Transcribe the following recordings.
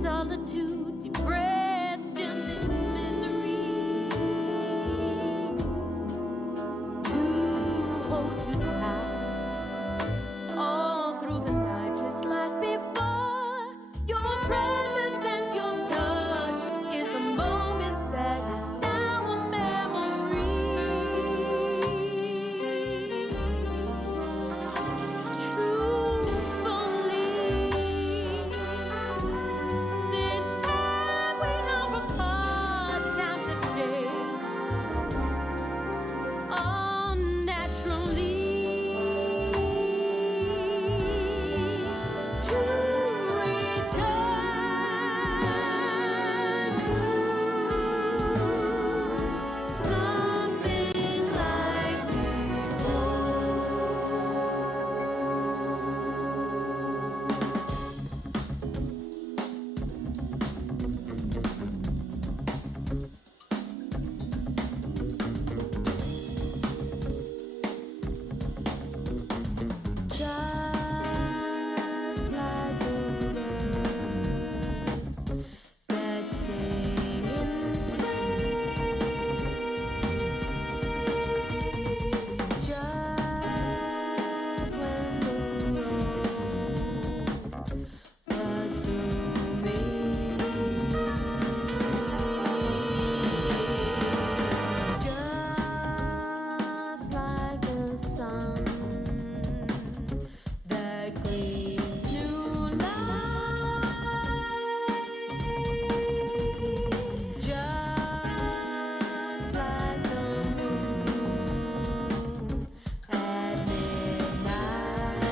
solitude, depressed in this misery, to hold you tight all through the night, just like before. Your presence and your touch is a moment that is now a memory. Truthfully, this time we are apart, times have changed unnaturally. To return to something like just like the birds that sing in spring, just when the rose buds blooming, just like the sun that gleams new light, just like the moon at midnight.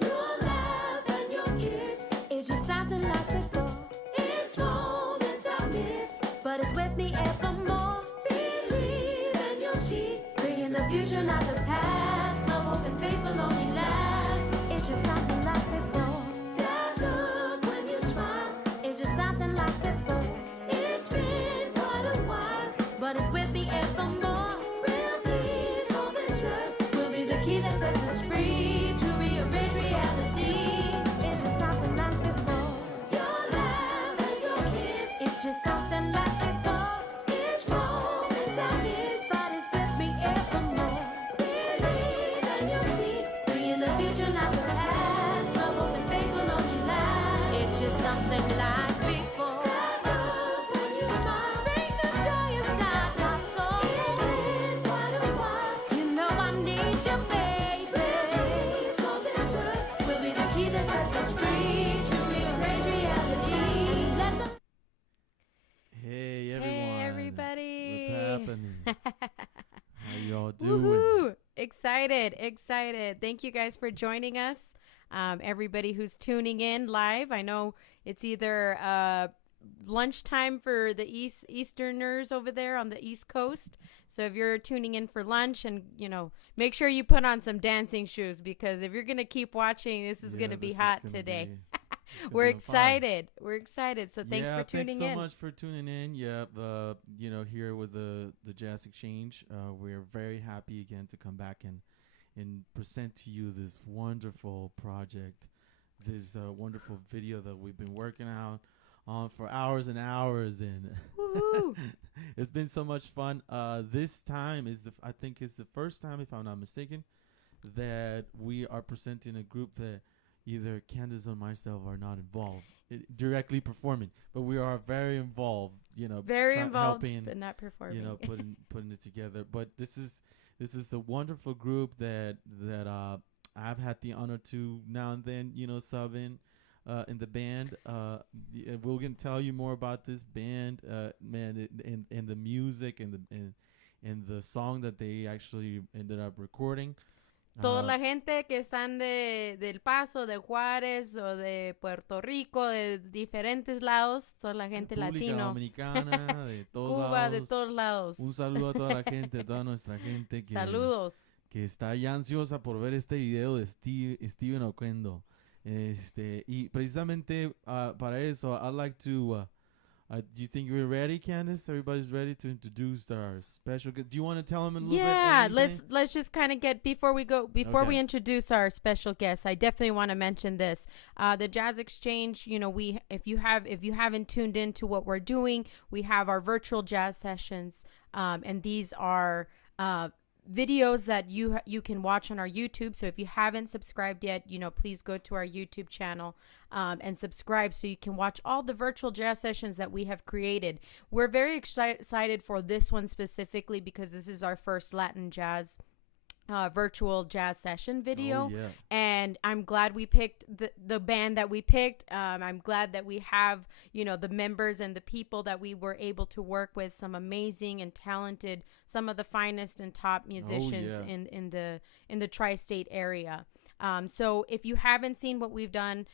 Your Excited. Thank you guys for joining us. Everybody who's tuning in live. I know it's either lunchtime for the Easterners over there on the East Coast. So if you're tuning in for lunch, and make sure you put on some dancing shoes, because if you're gonna keep watching, this is gonna be hot today. We're excited. So thanks for tuning in. Thanks so much for tuning in. Here with the Jazz Exchange, we're very happy again to come back and present to you this wonderful project, this wonderful video that we've been working on for hours and hours, and it's been so much fun. This time I think it's the first time, if I'm not mistaken, that we are presenting a group that either Candace or myself are not involved directly performing, but we are very involved. Very involved, helping, but not performing. Putting it together. But this is a wonderful group that I've had the honor to now and then sub in the band. We're gonna tell you more about this band, man, and the music and the song that they actually ended up recording. Toda la gente que están del Paso, de Juárez o de Puerto Rico, de diferentes lados, toda la gente República latino, Dominicana, de todos Cuba, lados. de todos lados. Un saludo a toda la gente, a toda nuestra gente Saludos. Que está ya ansiosa por ver este video de Steven Oquendo. Y precisamente para eso, I'd like to. Do you think we're ready, Candace? Everybody's ready to introduce our special guest. Do you want to tell them a little bit? Yeah, let's just kind of get before we we introduce our special guest. I definitely want to mention this. The Jazz Exchange, if you haven't tuned into what we're doing, we have our virtual jazz sessions, and these are videos that you can watch on our YouTube. So if you haven't subscribed yet, please go to our YouTube channel and subscribe so you can watch all the virtual jazz sessions that we have created. We're very excited for this one specifically because this is our first Latin jazz virtual jazz session video. And I'm glad we picked the band that we picked. I'm glad that we have the members and the people that we were able to work with, some amazing and talented, some of the finest and top musicians in the tri-state area. So if you haven't seen what we've done,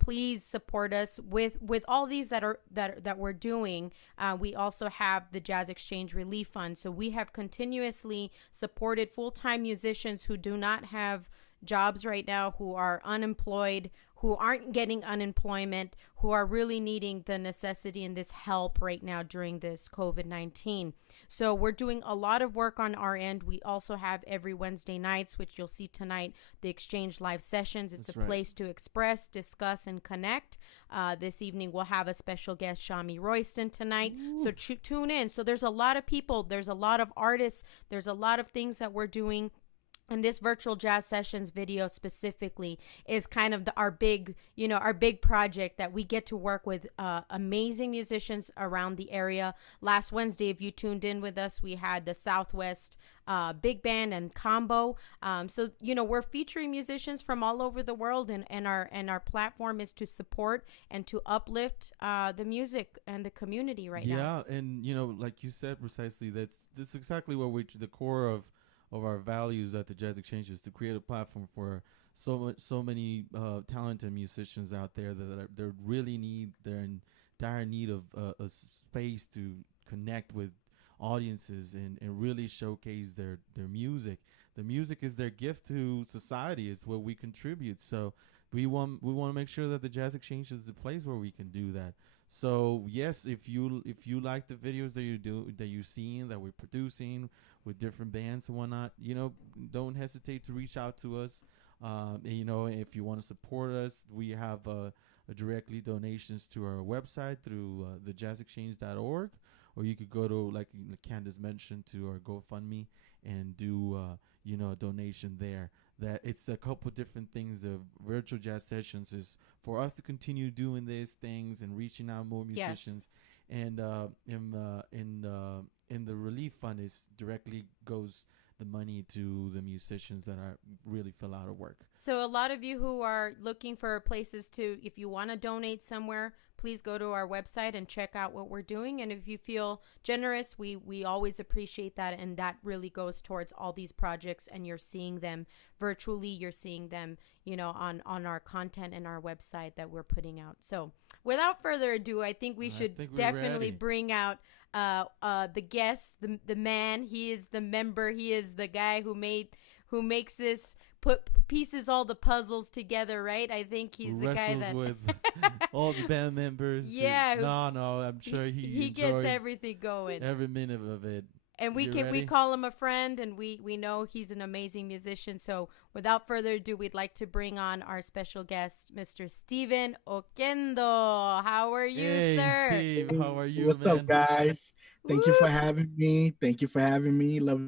please support us with all these that we're doing. We also have the Jazz Exchange Relief Fund. So we have continuously supported full-time musicians who do not have jobs right now, who are unemployed, who aren't getting unemployment, who are really needing the necessity and this help right now during this COVID-19. So we're doing a lot of work on our end. We also have every Wednesday nights, which you'll see tonight, the Exchange Live Sessions. It's place to express, discuss, and connect. This evening, we'll have a special guest, Shami Royston, tonight. Ooh. So tune in. So there's a lot of people. There's a lot of artists. There's a lot of things that we're doing. And this virtual jazz sessions video specifically is kind of our big project that we get to work with amazing musicians around the area. Last Wednesday, if you tuned in with us, we had the Southwest Big Band and Combo. So we're featuring musicians from all over the world, and our platform is to support and to uplift the music and the community right now. Yeah, and like you said precisely, that's exactly what the core of our values at the Jazz Exchange is to create a platform for so many talented musicians out there that they're in dire need of a space to connect with audiences and really showcase their music. The music is their gift to society. It's what we contribute. So we want to make sure that the Jazz Exchange is the place where we can do that. So yes, if you like the videos that you're seeing, that we're producing with different bands and whatnot, don't hesitate to reach out to us. If you want to support us, we have directly donations to our website through thejazzexchange.org, or you could go to, like Candace mentioned, to our GoFundMe and do a donation there. That it's a couple different things. The virtual jazz sessions is for us to continue doing these things and reaching out more musicians. Yes. And in the relief fund is directly goes the money to the musicians that are really fell out of work. So a lot of you who are looking for places to, if you want to donate somewhere, please go to our website and check out what we're doing. And if you feel generous, we always appreciate that. And that really goes towards all these projects, and you're seeing them virtually. You're seeing them, on our content and our website that we're putting out. So without further ado, I think we should definitely bring out the guest, the man. He is the member. He is the guy who makes this, pieces all the puzzles together, right? I think he's the guy that with all the band members. Yeah. No, I'm sure he gets everything going. Every minute of it. And we call him a friend, and we know he's an amazing musician. So without further ado, we'd like to bring on our special guest, Mr. Steven Oquendo. How are you, sir? Steve, how are you? What's up, guys? Thank you for having me. Love.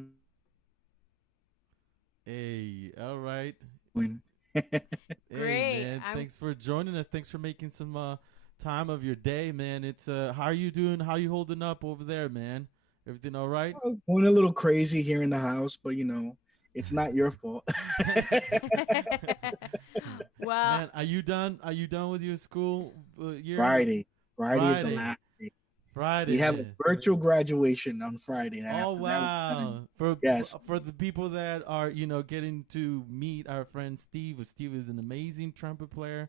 Hey, all right. Great. Hey, man. Thanks for joining us. Thanks for making some time of your day, man. It's how are you doing? How you holding up over there, man? Everything all right? Going a little crazy here in the house, but it's not your fault. Well, man, are you done? Are you done with your school year? Friday is the last day. Friday. We have a virtual graduation on Friday. Oh wow! For the people that are getting to meet our friend Steve. Steve is an amazing trumpet player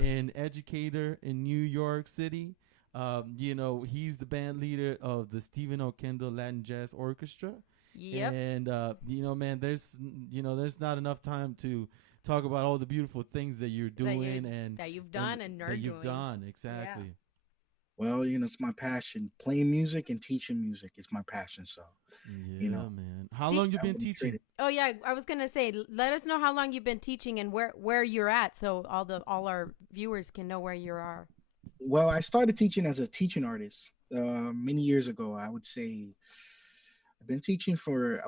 and educator in New York City. He's the band leader of the Steven Oquendo Latin Jazz Orchestra. Yep. And man, there's not enough time to talk about all the beautiful things that you're doing that you've done and that you've done. Exactly. Yeah. Well, it's my passion. Playing music and teaching music is my passion. So, man. How long you been teaching? Oh yeah, I was gonna say, let us know how long you've been teaching and where you're at, so all our viewers can know where you are. Well, I started teaching as a teaching artist many years ago. I would say I've been teaching for,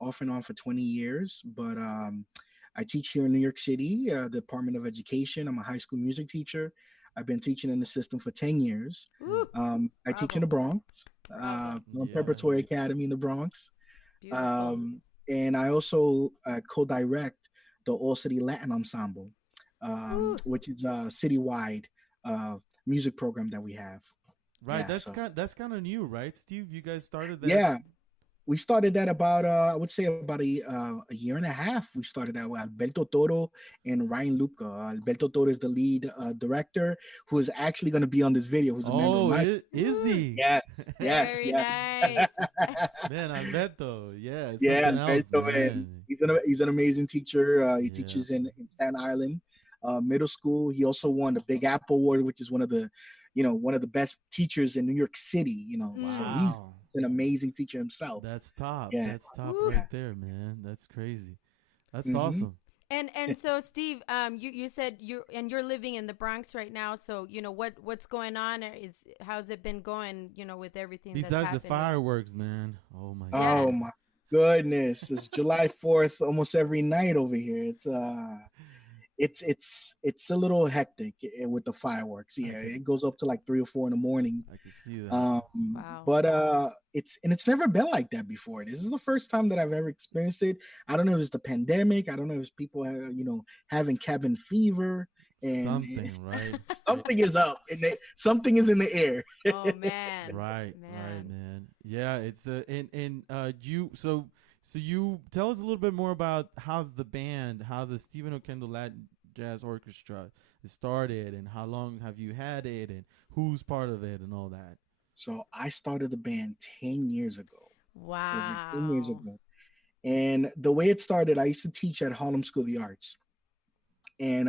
off and on for 20 years. But I teach here in New York City, Department of Education. I'm a high school music teacher. I've been teaching in the system for 10 years. I teach in the Bronx, Preparatory Academy in the Bronx. And I also co-direct the All City Latin Ensemble, which is a citywide music program that we have. Right. Yeah, that's kind of new, right, Steve? You guys started that? Yeah. We started that about about a year and a half. We started that with Alberto Toro and Ryan Lupka. Alberto Toro is the lead director, who is actually going to be on this video. Who's a member of my... is he? Yes. Very nice. Man, Alberto. Yeah. Alberto, man. He's an amazing teacher. He teaches in Staten Island middle school. He also won the Big Apple Award, which is one of the best teachers in New York City. Wow. So he's an amazing teacher himself. That's top. Yeah. That's top right there, man. That's crazy. That's awesome. And so Steve, you said you're living in the Bronx right now. So what's going on? How's it been going? With everything besides that's happening? The fireworks, man. Oh my God. Oh my goodness! It's July 4th almost every night over here. It's a little hectic with the fireworks. Yeah, it goes up to like 3 or 4 in the morning. I can see that. Wow. But it's never been like that before. This is the first time that I've ever experienced it. I don't know if it's the pandemic. I don't know if it's people having cabin fever and something, right? Something is up and something is in the air. Oh man. Right, man. Yeah, it's So you tell us a little bit more about how the Steven Oquendo Latin Jazz Orchestra started, and how long have you had it, and who's part of it, and all that. So I started the band 10 years ago. Wow. 10 years ago. And the way it started, I used to teach at Harlem School of the Arts. And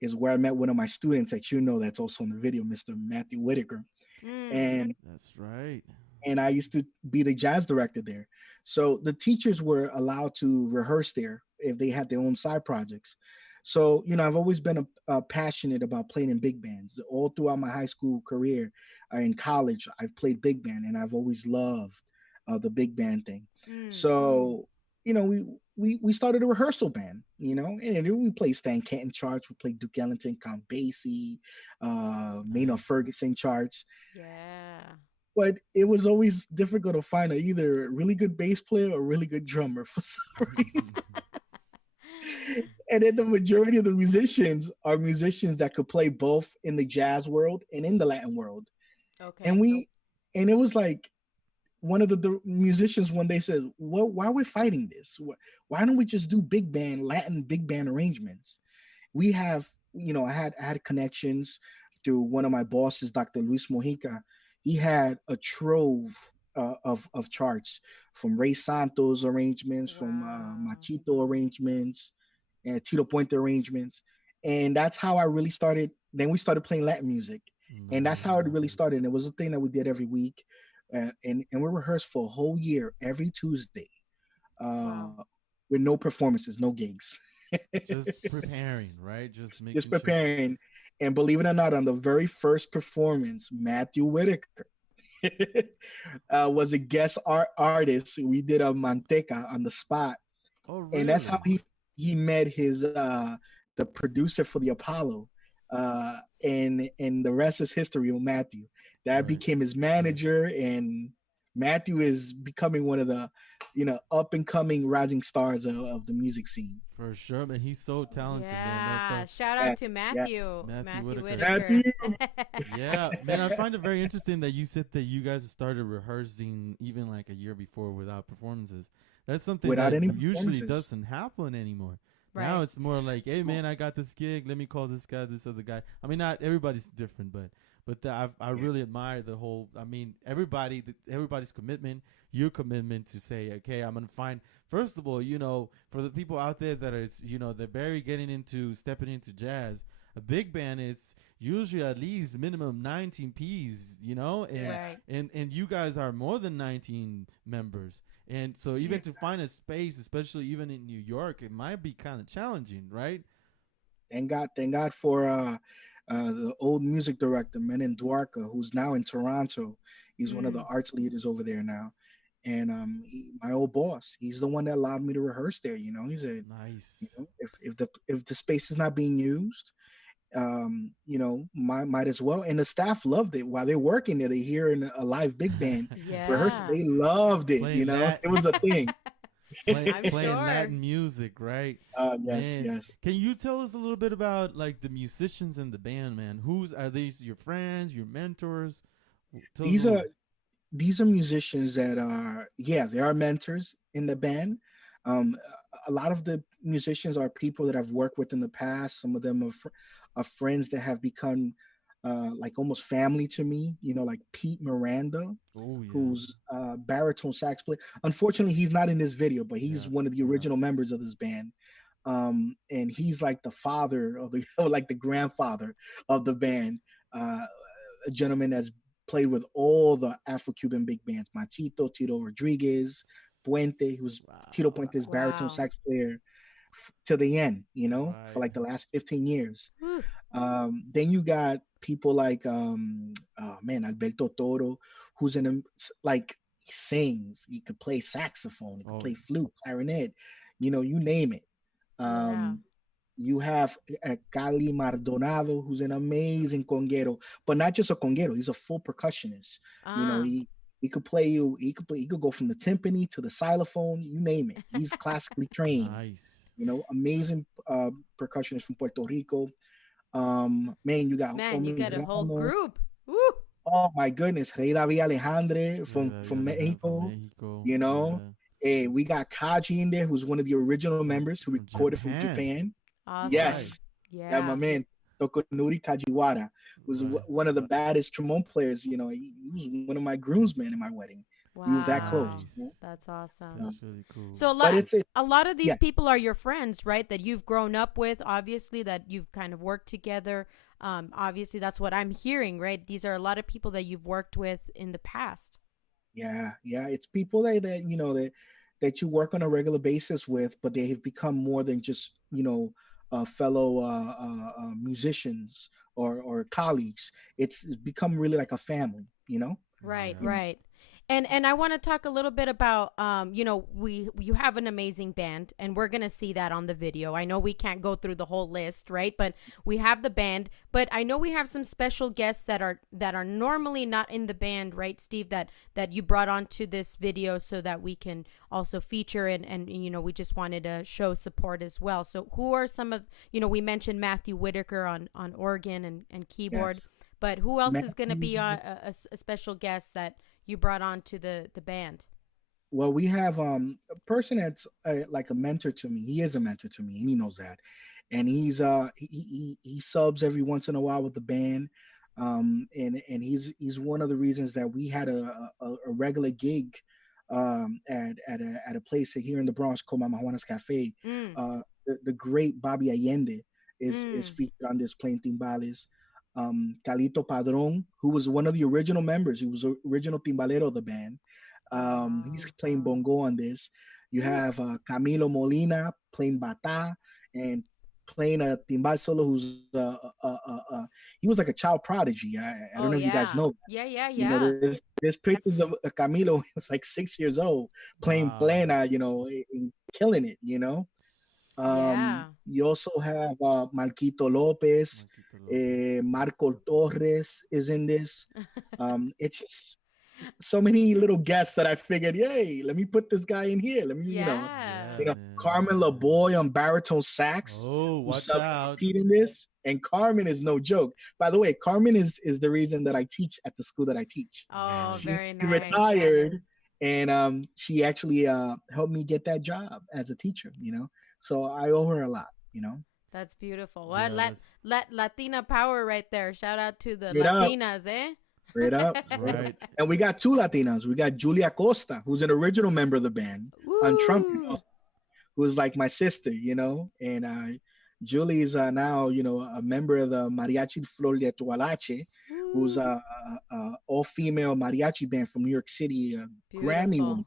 is where I met one of my students that that's also in the video, Mr. Matthew Whitaker. And that's right. And I used to be the jazz director there. So the teachers were allowed to rehearse there if they had their own side projects. So, I've always been passionate about playing in big bands. All throughout my high school career, in college, I've played big band, and I've always loved the big band thing. So, we started a rehearsal band, and we played Stan Kenton charts, we played Duke Ellington, Count Basie, Maynard Ferguson charts. Yeah. But it was always difficult to find either a really good bass player or a really good drummer for some reason. And then the majority of the musicians are musicians that could play both in the jazz world and in the Latin world. Okay. And it was like one of the musicians one day said, well, why are we fighting this? Why don't we just do big band, Latin big band arrangements? We have, I had connections through one of my bosses, Dr. Luis Mojica. He had a trove of charts from Ray Santos arrangements, from Machito arrangements, and Tito Puente arrangements. And that's how I really started. Then we started playing Latin music. And that's how it really started. And it was a thing that we did every week. And we rehearsed for a whole year, every Tuesday, with no performances, no gigs. Just preparing, right? Just preparing. And believe it or not, on the very first performance, Matthew Whitaker was a guest artist. We did a Manteca on the spot. Oh, really? And that's how he met his the producer for the Apollo. And the rest is history with Matthew. That became his manager, and Matthew is becoming one of the, up and coming rising stars of the music scene. For sure, man. He's so talented, Yeah, man. Shout out to Matthew. Yeah. Matthew Whitaker. Whitaker. Yeah, man. I find it very interesting that you said that you guys started rehearsing even like a year before without performances. That's something that usually doesn't happen anymore. Right. Now it's more like, hey man, I got this gig. Let me call this guy, this other guy. I mean, not everybody's different, but I really admire the whole. I mean, everybody's commitment, your commitment to say, okay, I'm gonna find. First of all, for the people out there that are, they're barely stepping into jazz. A big band is usually at least minimum 19 Ps, and you guys are more than 19 members. And so even to find a space, especially even in New York, it might be kind of challenging, right? Thank God for the old music director, Menon Dwarka, who's now in Toronto. He's one of the arts leaders over there now. And my old boss, he's the one that allowed me to rehearse there. He said, nice. If the space is not being used, might as well. And the staff loved it while they're working there. They hear a live big band rehearsal. They loved it. It was a thing. Playing Latin music, right? Yes, man. Yes. Can you tell us a little bit about like the musicians in the band, man? Are these your friends, your mentors? These are musicians that are, there are mentors in the band. A lot of the musicians are people that I've worked with in the past. Some of them are friends that have become like almost family to me, like Pete Miranda, who's baritone sax player. Unfortunately, he's not in this video, but he's one of the original members of this band. And he's like the father of like the grandfather of the band, a gentleman that's played with all the Afro-Cuban big bands, Machito, Tito Rodriguez, Puente, who was Tito Puente's baritone sax player to the end, for like the last 15 years. Then you got people like, Alberto Toro, who's he sings, he could play saxophone, he could play flute, clarinet, you name it. You have Cali Maldonado, who's an amazing conguero, but not just a conguero, he's a full percussionist. He could play he could go from the timpani to the xylophone, you name it. He's classically trained. Nice. Amazing percussionist from Puerto Rico. You got a whole group. Woo. Oh my goodness, Rey David Alejandre from Mexico. Hey, we got Kaji in there, who's one of the original members who recorded from Japan. Awesome. Yes. Yeah, my man Tokunori Kajiwara was one of the baddest trombone players. He was one of my groomsmen in my wedding. Wow. We were that close. That's awesome. That's really cool. So a lot of these people are your friends, right? That you've grown up with, obviously, that you've kind of worked together. Obviously, that's what I'm hearing, right? These are a lot of people that you've worked with in the past. Yeah. It's people that you work on a regular basis with, but they have become more than just, fellow musicians or colleagues. It's become really like a family, Right. And I want to talk a little bit about you know, you have an amazing band, and we're gonna see that on the video. I know we can't go through the whole list, right? But we have the band. But I know we have some special guests that are normally not in the band, right, Steve? That you brought onto this video so that we can also feature, and you know, we just wanted to show support as well. So who are some of, you know, we mentioned Matthew Whitaker on organ and keyboard, Yes. but who else is gonna be Matthew. a special guest that you brought on to the band? Well, we have a person that's like a mentor to me. He is a mentor to me, and he knows that. And he subs every once in a while with the band. And he's one of the reasons that we had a regular gig at a place here in the Bronx called Mama Juana's Cafe. Mm, The great Bobby Allende is mm. featured on this playing timbales. Calito Padron, who was one of the original members, he was the original timbalero of the band. He's Wow. playing bongo on this. You Ooh. have Camilo Molina playing bata and playing a timbal solo. He was like a child prodigy. I don't Oh know if you guys yeah. know. Yeah, yeah, You know, yeah. there's pictures of Camilo. He was like 6 years old playing Wow. plena, and killing it. Yeah. You also have Marquito Lopez, Marquito Lopez. Marco Torres is in this. It's just so many little guests that I figured, yay, let me put this guy in here. Let me, Yeah. Yeah, man. Carmen LaBoy on baritone sax, Oh, who's watch subbed for out. Pete in this. And Carmen is no joke. By the way, Carmen is the reason that I teach at the school that I teach. Oh, Yeah. She very nice. retired, and she actually helped me get that job as a teacher. So I owe her a lot. That's beautiful. What Yeah, let that's let Latina power right there. Shout out to the Straight up, Latinas, eh? straight up, straight up. right. And we got two Latinas. We got Julia Costa, who's an original member of the band on trumpet, Woo! who's like my sister. And Julie is now, a member of the Mariachi Flor de Tualache, who's Woo! a all-female mariachi band from New York City, a Grammy winner,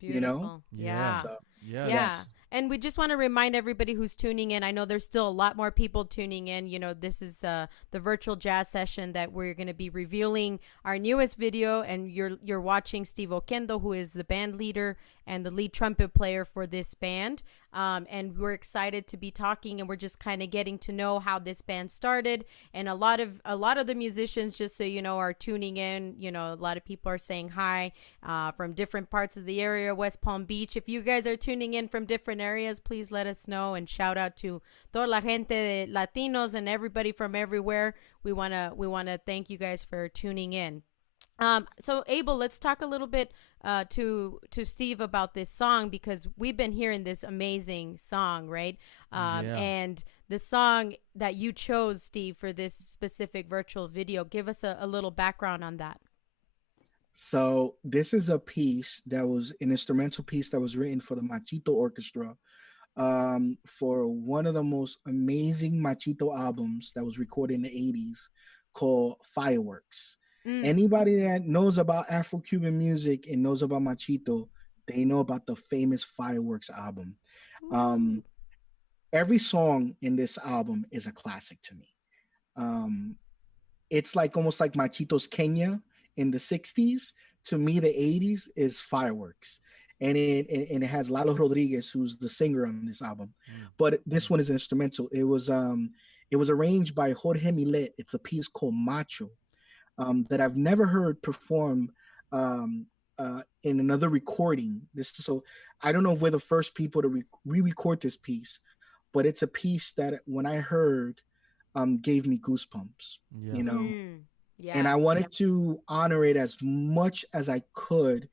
Beautiful. you know? Beautiful. Yeah. Yeah. So, Yeah, Yeah. that's And we just want to remind everybody who's tuning in. I know there's still a lot more people tuning in. You know, this is the virtual jazz session that we're going to be revealing our newest video, and you're watching Steve Oquendo, who is the band leader and the lead trumpet player for this band. And we're excited to be talking, and we're just kind of getting to know how this band started. And a lot of the musicians, just so you know, are tuning in. You know, a lot of people are saying hi from different parts of the area, West Palm Beach. If you guys are tuning in from different areas, please let us know, and shout out to toda la gente de Latinos and everybody from everywhere. We wanna thank you guys for tuning in. So Abel, let's talk a little bit to Steve about this song, because we've been hearing this amazing song, right? yeah. And the song that you chose, Steve, for this specific virtual video, give us a little background on that. So this is a piece that was an instrumental piece that was written for the Machito Orchestra, for one of the most amazing Machito albums that was recorded in the 80s, called Fireworks. Mm. Anybody that knows about Afro-Cuban music and knows about Machito, they know about the famous Fireworks album. Ooh. Every song in this album is a classic to me. It's like almost like Machito's Kenya in the 60s. To me, the 80s is Fireworks. And it has Lalo Rodriguez, who's the singer on this album. But this one is instrumental. It was arranged by Jorge Millet. It's a piece called Macho, that I've never heard perform in another recording. So I don't know if we're the first people to re-record this piece, but it's a piece that when I heard, gave me goosebumps. Yeah. Yeah. And I wanted to honor it as much as I could,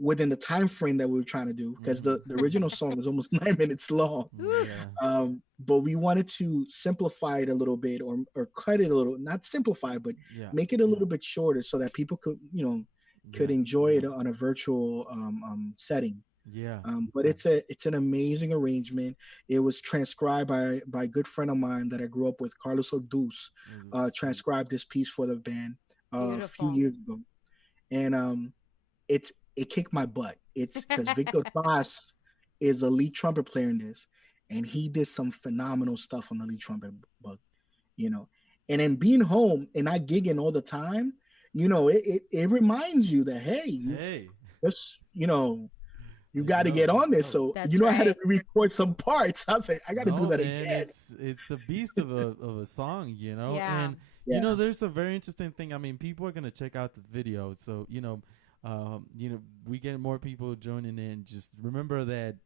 within the time frame that we were trying to do, because the original song was almost 9 minutes long. Yeah. But we wanted to simplify it a little bit, or cut it a little, not simplify, but Yeah. make it a little bit shorter so that people could enjoy it on a virtual setting. Yeah. But it's an amazing arrangement. It was transcribed by a good friend of mine that I grew up with, Carlos Orduz. Transcribed this piece for the band a few Beautiful. years ago, and it kicked my butt. It's because Victor Paz is a lead trumpet player in this, and he did some phenomenal stuff on the lead trumpet book. And then being home and not gigging all the time, it reminds you that, hey, Hey, just, you I got to know, get I on this. know. So, That's I had to right. record some parts. I was like, I got to do No, that man, again. it's a beast of a song, Yeah. and Yeah. there's a very interesting thing. I mean, people are gonna check out the video, so we get more people joining in. Just remember that,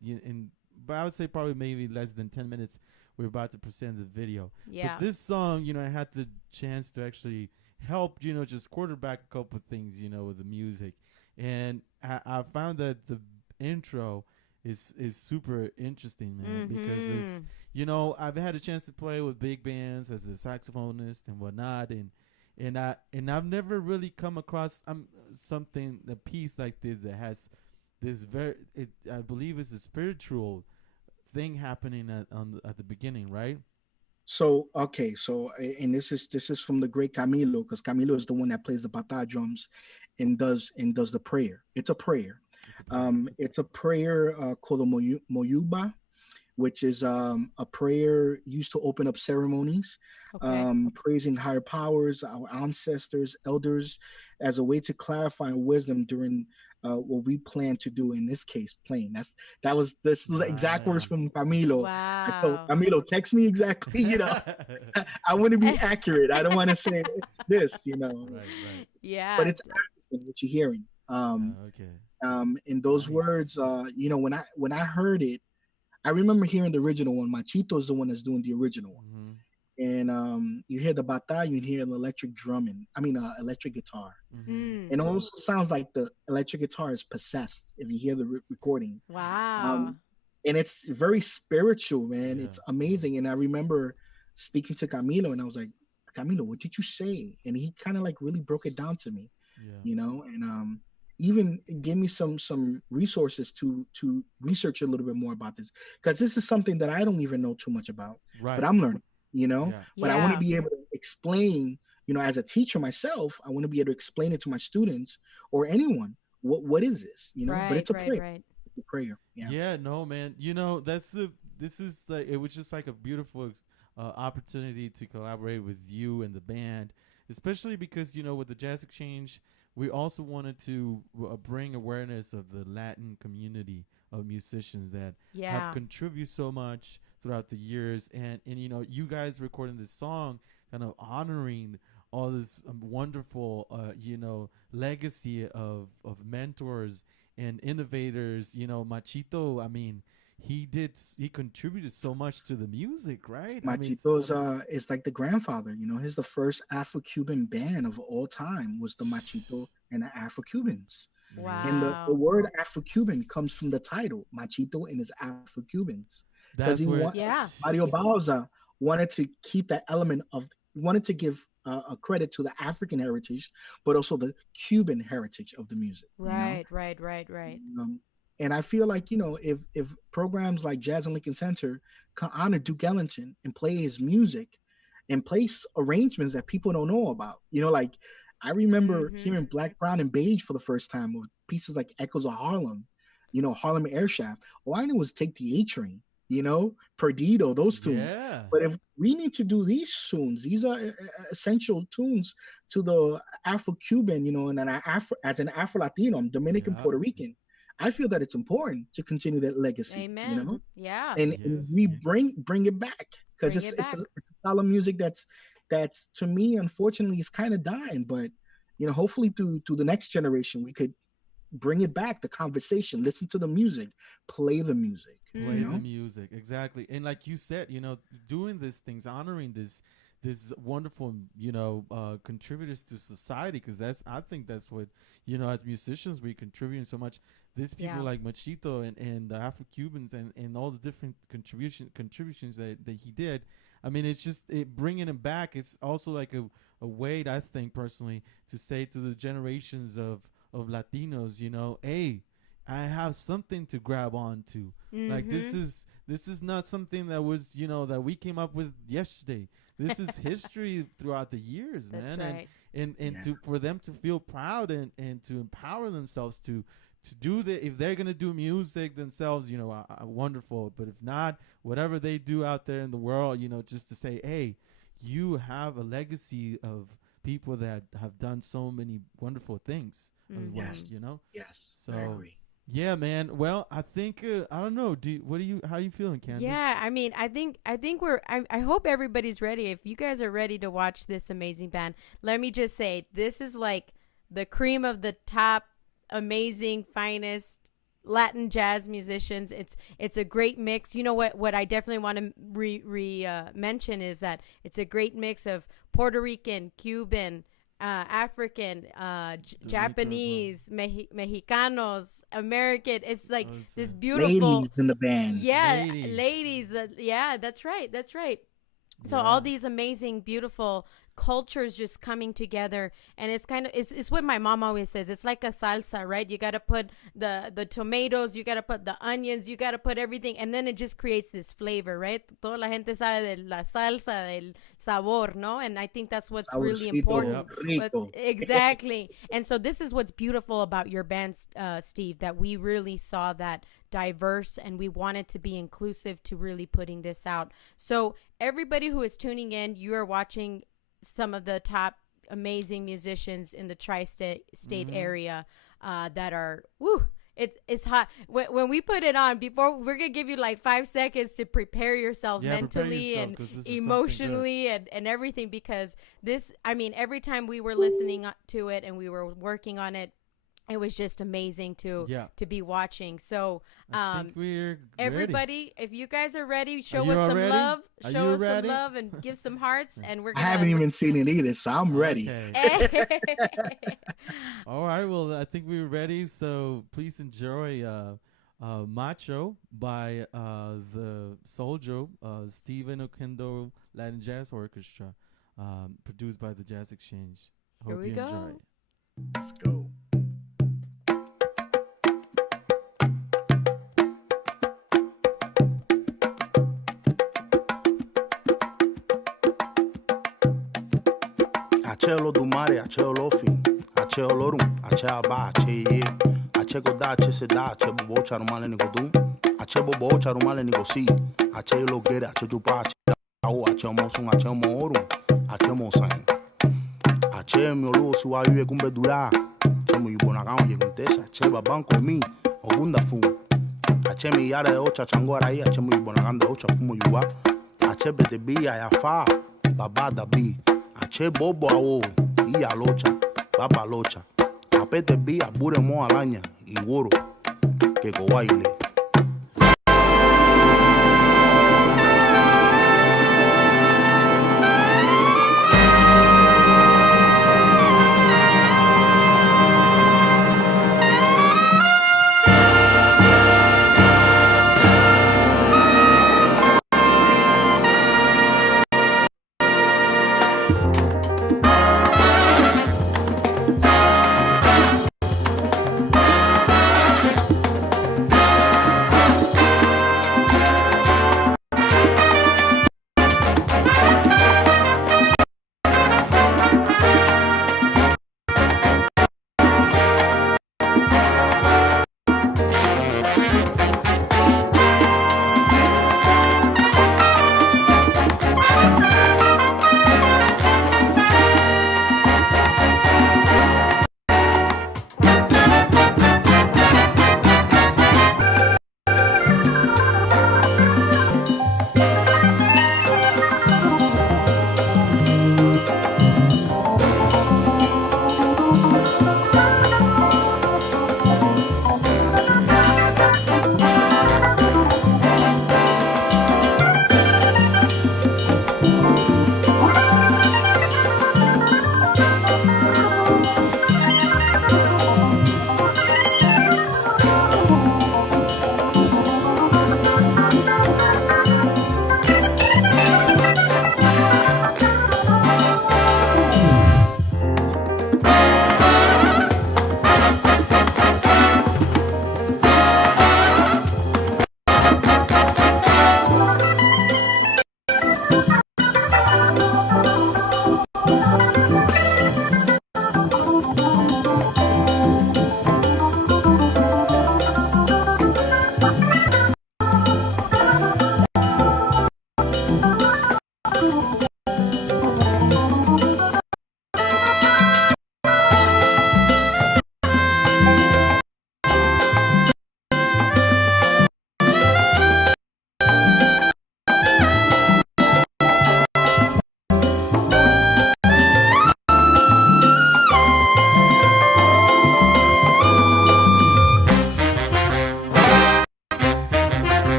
but I would say probably maybe less than 10 minutes, we're about to present the video. Yeah. But this song, I had the chance to actually help, just quarterback a couple of things, with the music, and I found that the intro is super interesting, man, because it's Mhm. I've had a chance to play with big bands as a saxophonist and whatnot, and I've never really come across a piece like this that has this I believe it's a spiritual thing happening at the beginning, right? So okay, and this is from the great Camilo, because Camilo is the one that plays the bata drums, and does the prayer. It's a prayer. It's a prayer. It's a prayer called the Moyuba, which is a prayer used to open up ceremonies, Okay. praising higher powers, our ancestors, elders, as a way to clarify wisdom during what we plan to do. In this case, playing. This was the exact words Nice. from Camilo. I told Wow. Camilo, text me exactly. I want to be accurate. I don't want to say it's this. Right, right. But Yeah. it's African, what you're hearing. Okay. In those Nice. words, when I heard it, I remember hearing the original one. Machito is the one that's doing the original one. Mm-hmm. And you hear the bata, you hear an electric drumming. I mean, electric guitar. Mm-hmm. Mm. And it also sounds like the electric guitar is possessed if you hear the recording. Wow. Um, and it's very spiritual, man. Yeah. It's amazing. And I remember speaking to Camilo, and I was like, Camilo, what did you say? And he kind of like really broke it down to me, Yeah. and even give me some resources to research a little bit more about this, because this is something that I don't even know too much about, but Right. I'm learning, Yeah. but I want to Yeah. be able to explain, as a teacher myself, I want to be able to explain it to my students or anyone. What is this, but Right, it's a right, prayer. right. It's a prayer. Yeah. Yeah, no, man. This is like, it was just like a beautiful opportunity to collaborate with you and the band, especially because, with the Jazz Exchange, we also wanted to bring awareness of the Latin community of musicians that have Yeah. contributed so much throughout the years. And you guys recording this song, kind of honoring all this wonderful, legacy of mentors and innovators. Machito, I mean, he contributed so much to the music, right? I mean, Machito's is like the grandfather. He's the first Afro-Cuban band of all time, was the Machito and the Afro-Cubans. And yeah, the Wow. word Afro-Cuban comes from the title, Machito and his Afro-Cubans. Because that's where. Yeah. Mario Bauza wanted to keep that element of, wanted to give a credit to the African heritage, but also the Cuban heritage of the music. Right, right, right, right. Um, and I feel like, if programs like Jazz and Lincoln Center can honor Duke Ellington and play his music and place arrangements that people don't know about, like I remember Mhm. hearing Black, Brown, and Beige for the first time with pieces like Echoes of Harlem, Harlem Air Shaft. All I knew was Take the A Train, Perdido, those tunes. Yeah, But if we need to do these tunes, these are essential tunes to the Afro-Cuban, and as an Afro-Latino, I'm Dominican, yeah, Puerto Rican. I feel that it's important to continue that legacy, Amen. Yeah. and yes, we bring it back, because Bring it's it it's a, back. it's a style of music that's to me, unfortunately, is kind of dying. But hopefully through the next generation, we could bring it back, the conversation, listen to the music, play the music. play the Mhm. music, exactly. And like you said, doing these things, honoring this wonderful, contributors to society, because I think that's what, as musicians, we contribute so much. These people Yeah. like Machito and the Afro-Cubans and all the different contributions that he did. I mean, it's just bringing it back. It's also like a way, I think personally, to say to the generations of Latinos, hey, I have something to grab onto. Like, Mhm. this is not something that was, that we came up with yesterday. This is history throughout the years, That's man. right. And Yeah. to for them to feel proud and to empower themselves to do the, if they're gonna do music themselves, wonderful. But if not, whatever they do out there in the world, just to say, hey, you have a legacy of people that have done so many wonderful things as well. Yes. You know. Yes. So I agree. yeah, man. Well, I think I don't know. How you feeling, Candace? Yeah, I mean, I think I hope everybody's ready. If you guys are ready to watch this amazing band, let me just say, this is like the cream of the top, amazing, finest Latin jazz musicians. It's a great mix. You know what I definitely want to mention is that it's a great mix of Puerto Rican, Cuban, African, Japanese, Mexicanos, American. It's like this beautiful ladies in the band. Yeah, ladies. Yeah, that's right. So all these amazing, beautiful cultures just coming together, and it's kind of it's what my mom always says. It's like a salsa, right? You got to put the tomatoes, you got to put the onions, you got to put everything, and then it just creates this flavor, right? Toda la gente sabe de la salsa, del sabor, no? And I think that's what's really important. Exactly. And so this is what's beautiful about your band, Steve, that we really saw that diverse, and we wanted to be inclusive to really putting this out. So everybody who is tuning in, you are watching some of the top amazing musicians in the tri-state area that are it's hot. When we put it on, before, we're gonna give you like 5 seconds to prepare yourself mentally and emotionally and everything, because this, I mean, every time we were listening to it and we were working on it, it was just amazing to be watching. So I think we're everybody, if you guys are ready, show us some love and give some hearts, and we're gonna... I haven't even seen it either, so I'm ready. All right, well, I think we're ready, so please enjoy Macho by the Soldier, Stephen Oquendo Latin Jazz Orchestra, produced by the Jazz Exchange. Hope you enjoy. Let's go. Ache lo dumare, ache olofi, ache olorum, ache aba, ache ye, ache goda, ache seda, ache bobo charumale ni godum, ache bobo charumale ni gosi, ache lo gere, ache jupa, ache ao, ache omosun, ache omorum, ache mosain, ache miolu suayu ye gumbe dura, ache mu yubona gao ye guntesa, ache babanko mi, ogunda fu, ache mi yare ocha chango arai, ache mu yubona ganda ocha fumo yuwa, ache bete bi ayafa, babada bi. Ache bobo awo, iya locha, baba locha. Apete bi abure mo alaña, y woro, que go baile.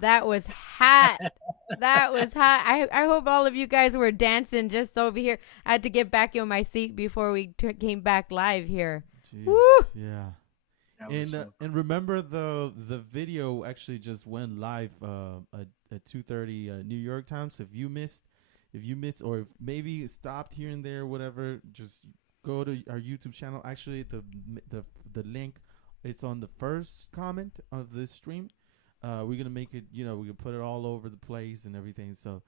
That was hot. That was hot. I hope all of you guys were dancing just over here. I had to get back in my seat before we came back live here. Jeez, Woo! yeah. So And remember the video actually just went live at 2:30 New York time. So if you missed or if maybe stopped here and there, whatever, just go to our YouTube channel. Actually, the link, it's on the first comment of this stream. We're gonna make it, we can put it all over the place and everything. So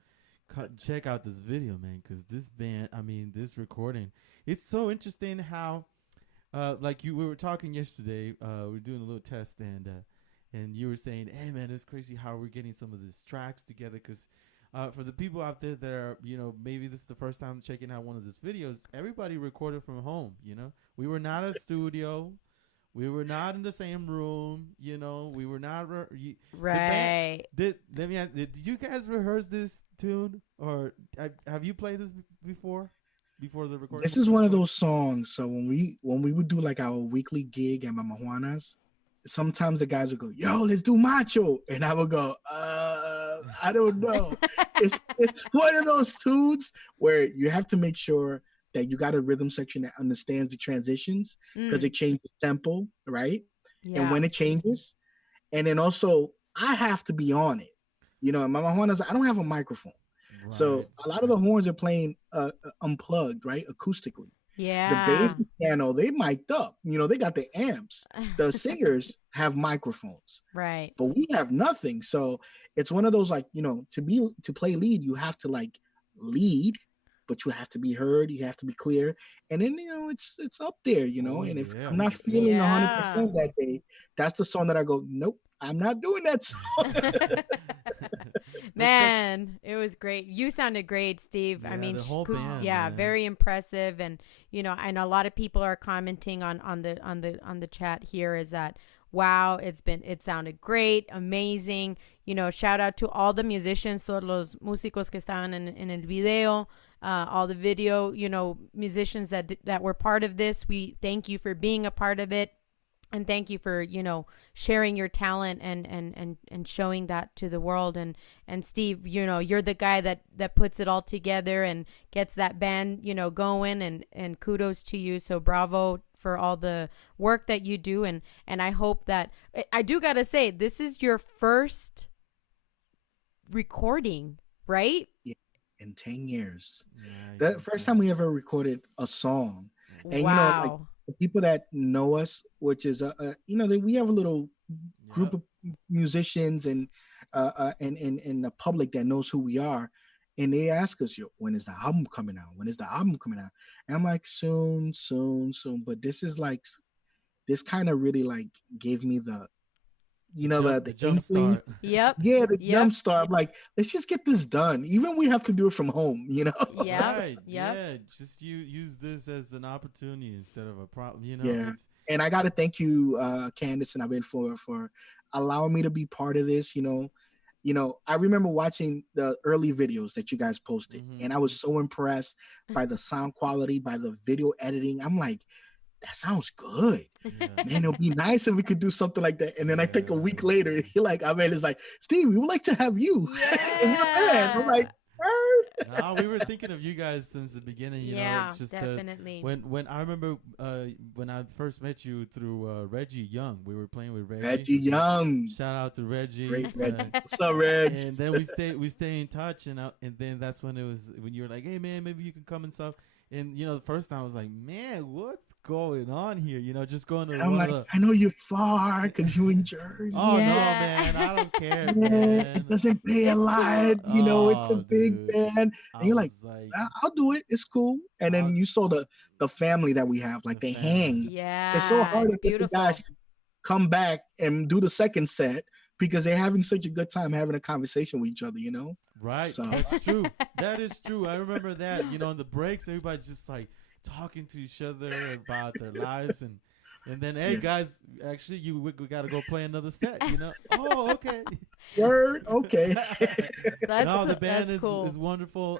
check out this video, man, because this band, this recording, it's so interesting how, we were talking yesterday. We were doing a little test, and you were saying, hey, man, it's crazy how we're getting some of these tracks together. Because for the people out there that are, maybe this is the first time checking out one of these videos, everybody recorded from home. We were not a studio. We were not in the same room, we were not right. Let me ask, did you guys rehearse this tune, or have you played this before the recording? This is one of those songs. So when we would do like our weekly gig at Mama Juana's, sometimes the guys would go, yo, let's do Macho. And I would go, I don't know. It's one of those tunes where you have to make sure that you got a rhythm section that understands the transitions, because it changes tempo, right? Yeah. And when it changes, and then also I have to be on it. In Mama Juana's, I don't have a microphone. Right. So a lot of the horns are playing unplugged, right? Acoustically. Yeah. The bass and piano, they mic'd up. They got the amps. The singers have microphones. Right. But we have nothing. So it's one of those, to play lead, you have to lead, but you have to be heard, you have to be clear, and then it's up there, and if I'm not feeling 100% that day, that's the song that I go, nope, I'm not doing that song. Man, it was great. You sounded great, Steve. Yeah, the whole band, man. Very impressive, and and a lot of people are commenting on the chat here is that, wow, it sounded great, amazing. Shout out to all the musicians, todos los músicos que estaban en el video. All the video, musicians that were part of this. We thank you for being a part of it, and thank you for sharing your talent and showing that to the world. And Steve, you're the guy that puts it all together and gets that band going, and kudos to you. So bravo for all the work that you do, and I hope that I do gotta say, this is your first recording, right? Yeah. In 10 years. Yeah, the first time we ever recorded a song. And wow. The people that know us, which is we have a little group of musicians and the public that knows who we are, and they ask us, when is the album coming out? When is the album coming out? And I'm like, soon. But this is this kind of really gave me the the jump start. Yep. Yeah, the jump start. I'm like, let's just get this done. Even we have to do it from home, Yeah. Right. Yep. Yeah. Just use this as an opportunity instead of a problem. Yeah. And I gotta thank you, Candace and Abel, for allowing me to be part of this. I remember watching the early videos that you guys posted, and I was so impressed by the sound quality, by the video editing. I'm like, that sounds good. Yeah. Man, it'll be nice if we could do something like that. And then I think a week later, Abel is like, Steve, we would like to have you in your band. I'm like, no, we were thinking of you guys since the beginning. It's just definitely. When I remember when I first met you through Reggie Young, we were playing with Reggie. Reggie Young. Shout out to Reggie. Great Reggie. What's up, Reg? And then we stay in touch, and then that's when you were like, hey man, maybe you can come and stuff. And the first time I was like, man, what's going on here? Just going to. I'm like, I know you're far because you in Jersey. Oh no, man, I don't care. Man, it doesn't pay a lot. It's a big band. And you're like, I'll do it. It's cool. And then you saw the family that we have, they hang. Yeah, it's so hard to get the guys beautiful. to come back and do the second set because they're having such a good time having a conversation with each other. Right. So. That's true. That is true. I remember that. In the breaks, everybody's just talking to each other about their lives, and then, hey guys, actually, we got to go play another set. Oh, okay. Word. Okay. The band is cool. is wonderful.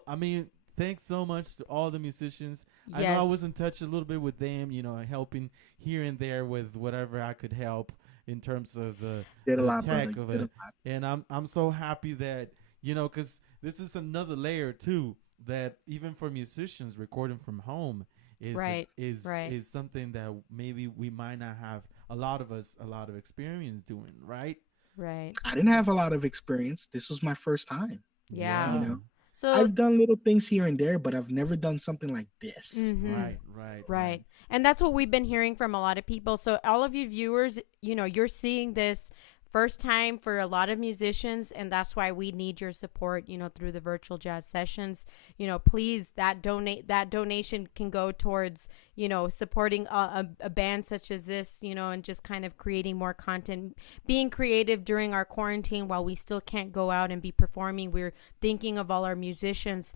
Thanks so much to all the musicians. Yes. I know I was in touch a little bit with them, helping here and there with whatever I could help. in terms of Did a the lot, brother. tech of Did a it. lot. And I'm so happy that, you know, because this is another layer too, that even for musicians recording from home is Right. is something that maybe we might not have a lot of experience doing, right? Right. I didn't have a lot of experience. This was my first time. Yeah. You know, So I've done little things here and there, but I've never done something like this. mhm. Right. Right. And that's what we've been hearing from a lot of people. So all of you viewers, you know, you're seeing this first time for a lot of musicians, and that's why we need your support, you know, through the virtual jazz sessions. You know, please, that donation can go towards, you know, supporting a band such as this, you know, and just kind of creating more content, being creative during our quarantine while we still can't go out and be performing. We're thinking of all our musicians.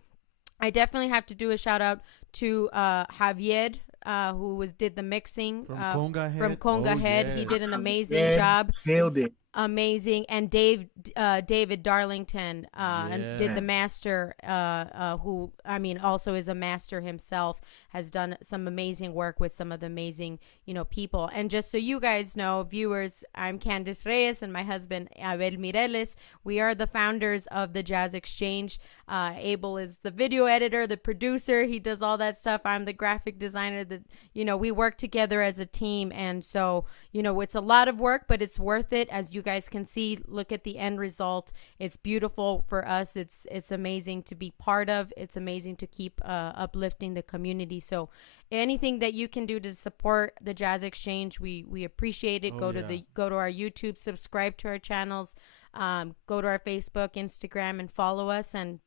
I definitely have to do a shout out to Javier, who did the mixing From Conga Head. from Conga Oh, Head. yeah. He did an amazing Yeah, job. killed it. Amazing. And David Darlington and did the master, who, I mean, also is a master himself, has done some amazing work with some of the amazing, you know, people. And just so you guys know, viewers, I'm Candice Reyes and my husband Abel Mireles. We are the founders of the Jazz Exchange. Abel is the video editor, the producer. He does all that stuff. I'm the graphic designer. You know, we work together as a team. And so, you know, it's a lot of work, but it's worth it. As you guys can see, look at the end result. It's beautiful for us. It's amazing to be part of. It's amazing to keep uplifting the community. So anything that you can do to support the Jazz Exchange, we appreciate it. Go to our YouTube, subscribe to our channels, go to our Facebook, Instagram, and follow us. And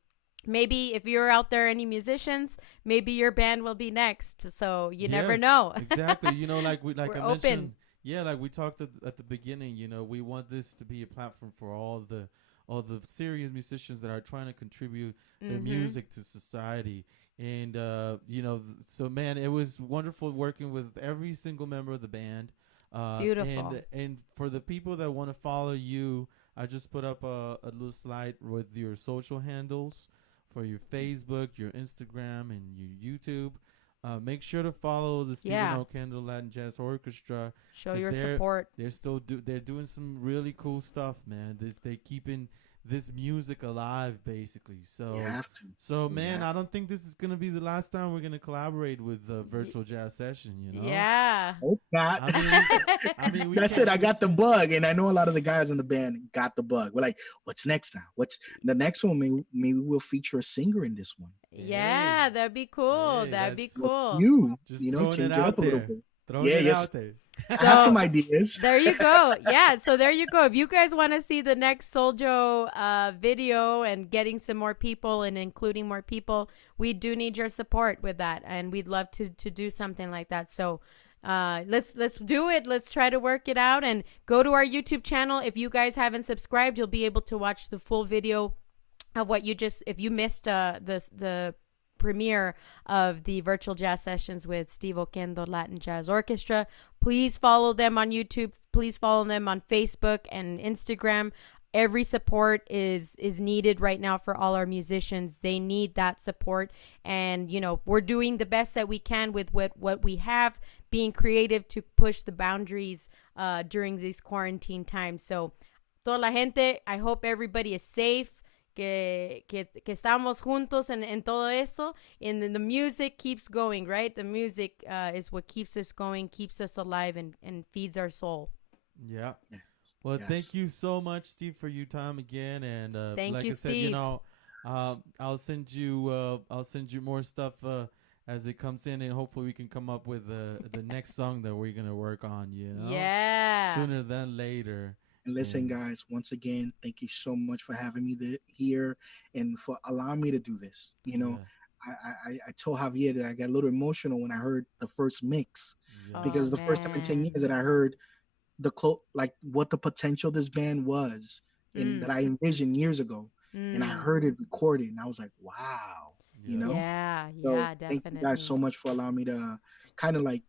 maybe if you're out there, any musicians, maybe your band will be next. So you never know. Exactly. You know, like I We're mentioned, open. yeah, like we talked at the beginning, you know, we want this to be a platform for all the serious musicians that are trying to contribute their music to society. And you know, so man, it was wonderful working with every single member of the band. Beautiful. And for the people that want to follow you, I just put up a little slide with your social handles for your Facebook, your Instagram, and your YouTube. Make sure to follow the Stephen Oquendo Latin Jazz Orchestra. Show your support. They're doing some really cool stuff, man. They keeping this music alive, basically. So You have to. so man, I don't think this is gonna be the last time we're gonna collaborate with the virtual jazz session. You know? Yeah. Hope not. I mean, we That's it. I can't- got the bug, and I know a lot of the guys in the band got the bug. We're like, what's next now? What's the next one? Maybe we'll feature a singer in this one. Yeah, that'd be cool. Hey, That'd be that's- cool. Just You know, throwing change it it out up a little there. bit. Throwing Yeah, it yes. out there. I have So- some ideas. There you go. Yeah, so there you go. If you guys want to see the next Soljo video and getting some more people and including more people, we do need your support with that, and we'd love to do something like that. So let's do it. Let's try to work it out, and go to our YouTube channel. If you guys haven't subscribed, you'll be able to watch the full video of what you just, if you missed the premiere of the virtual jazz sessions with Steve Oquendo Latin Jazz Orchestra. Please follow them on YouTube. Please follow them on Facebook and Instagram. Every support is needed right now for all our musicians. They need that support, and you know, we're doing the best that we can with what we have, being creative to push the boundaries during these quarantine times. So toda la gente, I hope everybody is safe, que estamos juntos en todo esto, and then the music keeps going, right? The music is what keeps us going, keeps us alive, and feeds our soul. Yeah. Well, Yes. thank you so much, Steve, for your time again. And Thank like you, I said, you Steve. know, I'll send you more stuff as it comes in, and hopefully we can come up with the next song that we're gonna work on. You know, Yeah. sooner than later. And listen, guys, once again, thank you so much for having me here and for allowing me to do this. You know, I told Javier that I got a little emotional when I heard the first mix, Yeah. because the first time in 10 years that I heard like what the potential of this band was, and that I envisioned years ago, and I heard it recorded, and I was like, wow, you know? Yeah, So yeah, thank definitely. you guys so much for allowing me to kind of like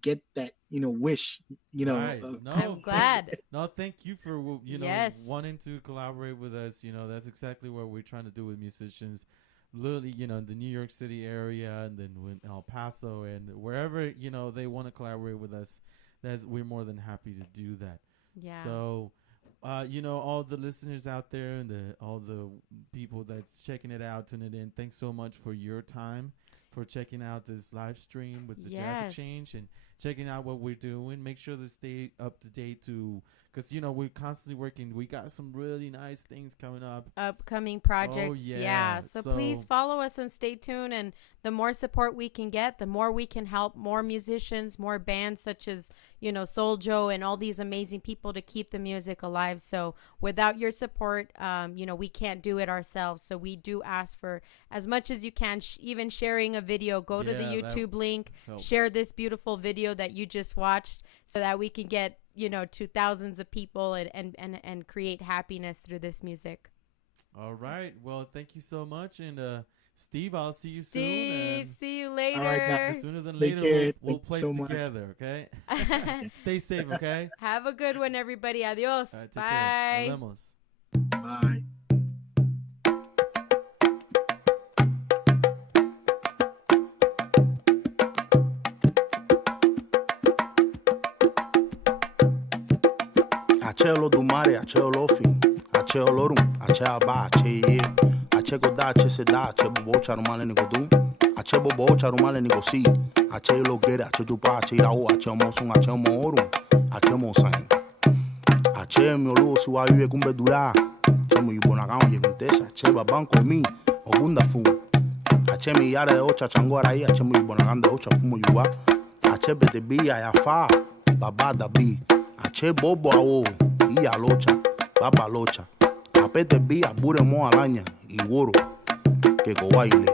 get that, wish, Right. of- No, I'm thank- glad. No, thank you for Yes. wanting to collaborate with us. You know, that's exactly what we're trying to do with musicians. Literally, in the New York City area, and then with El Paso, and wherever they want to collaborate with us, we're more than happy to do that. Yeah. So, all the listeners out there and all the people that's checking it out, tuning in, thanks so much for your time, for checking out this live stream with the Jazz Exchange and checking out what we're doing. Make sure to stay up to date because, we're constantly working. We got some really nice things coming up. Upcoming projects. Oh, yeah. So please follow us and stay tuned. And the more support we can get, the more we can help more musicians, more bands such as, Soul Joe and all these amazing people to keep the music alive. So without your support, we can't do it ourselves. So we do ask for as much as you can, even sharing a video. Go to the YouTube link, share this beautiful video that you just watched so that we can get, to thousands of people and create happiness through this music. All right. Well, thank you so much. And Steve, I'll see you soon. Steve, see you later. All right, guys. Sooner than Take later, care. we'll Thank play you so together, okay? Stay safe, okay? Have a good one, everybody. Adios. All right, take Bye. care. Nos vemos. Bye. Acelo do mare, acelo fin, acelo lorum, acea ba, aceye, acego da, acese da, acebo bocha rumale ni godum, acebo bocha rumale ni gosi, acelo gera, aceju pa, aceirao, acemo sun, acemo orum, acemo sain. Acemo luo suwa yue kumbe dura, acemo yubona gao ye kuntesa, aceba banco mi, ogunda fu. Acemi yare ocha changora i, acemo yubona ganda ocha fumo yuwa, acebe de bia ya fa, babada bi. Ache bobo awo, iya locha, baba locha. Apete bia bure mo alaña, y woro, que go baile.